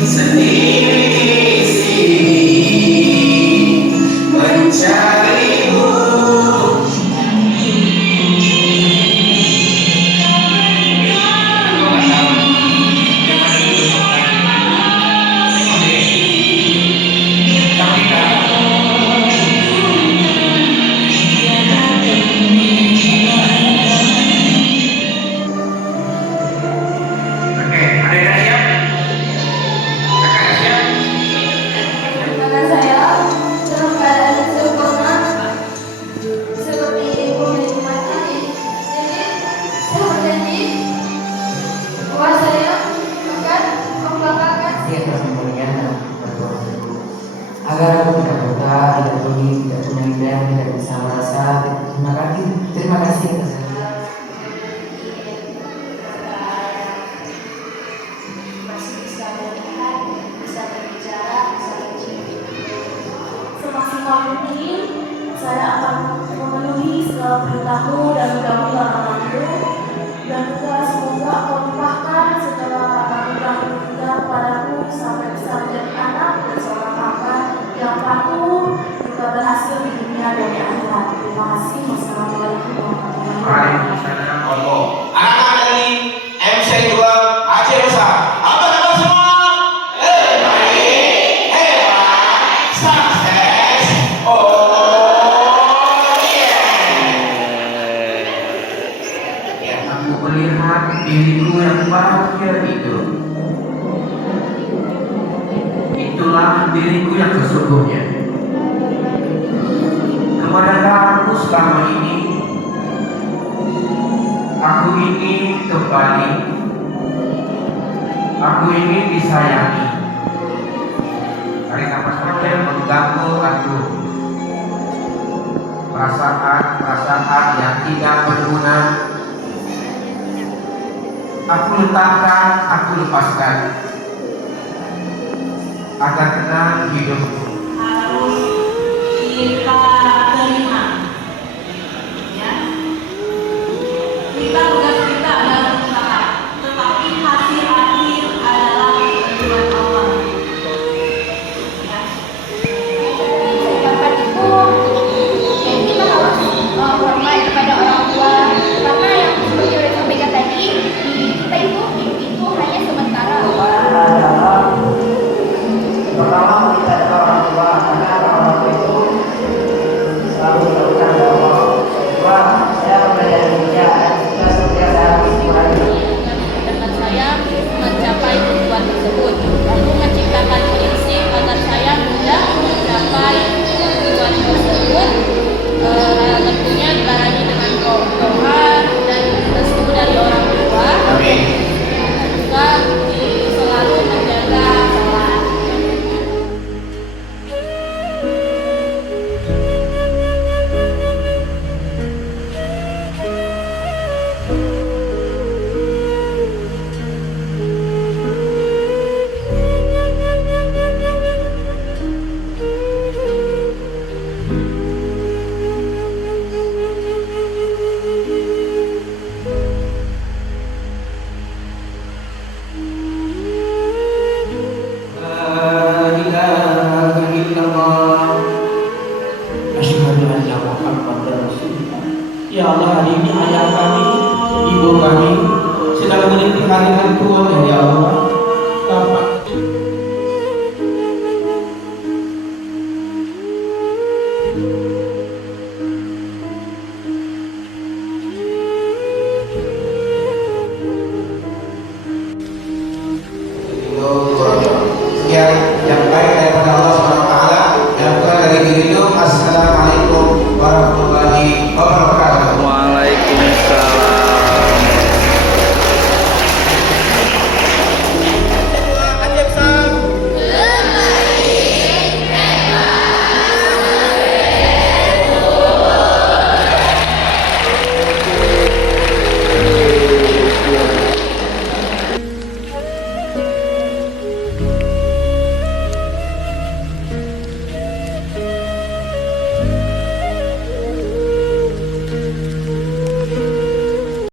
sendiri sini mencarimu. Agar aku tidak buta, tidak tuli, tidak tunai, tidak bisa merasa. Terima kasih atas masih bisa melihat, bisa berbicara, bisa bercerita. Semaksimal mungkin saya akan memenuhi segala perintahmu dan menjauhi laranganmu, dan juga semoga kau limpahkan segala anugerah-Mu kepadaku sampai bisa menjadi anak dan seorang hamba yang patuh juga berhasil di dunia dan di akhirat. Terima kasih. Wassalamualaikum warahmatullahi wabarakatuh. Anak-anak dari MC2 Aceh Besar, apa kabar semua? Baik, hebat, sukses. Oh yeah. Ya, aku melihat diriku yang bahagia itu. Itulah diriku yang sesungguhnya. Kemanakah aku selama ini? Aku ingin kembali. Aku ingin disayangi. Tarik nafas panjang mengganggu aku. Perasaan yang tidak berguna aku letakkan, aku lepaskan agar tenang hidupku. Harus kita terima, ya. Tugas kita adalah berusaha, tetapi hasil akhir adalah bantuan Allah. Ya. Dapat itu, ya kita harus hormat kepada orang tua, karena yang seperti udah sampaikan tadi, kita itu hidup itu hanya sementara. pertama kita adalah orang tua, karena orang tua itu selalu melakukan bahwa kedua saya belajar kerja dan juga seperti saya harus dimarahi. Dengan saya mencapai tujuan tersebut, lalu menciptakan prinsip agar saya mudah mencapai tujuan tersebut. Tentunya dibarengi dengan doa dan restu dari orang tua. Amin. Juga selalu menjaga sholat. La ilaha illallah. Asyhadu anna Muhammadar Rasulullah. Ya Allah, hari ini ayah kami, ibu kami sedang meniti hari tua, ya Allah.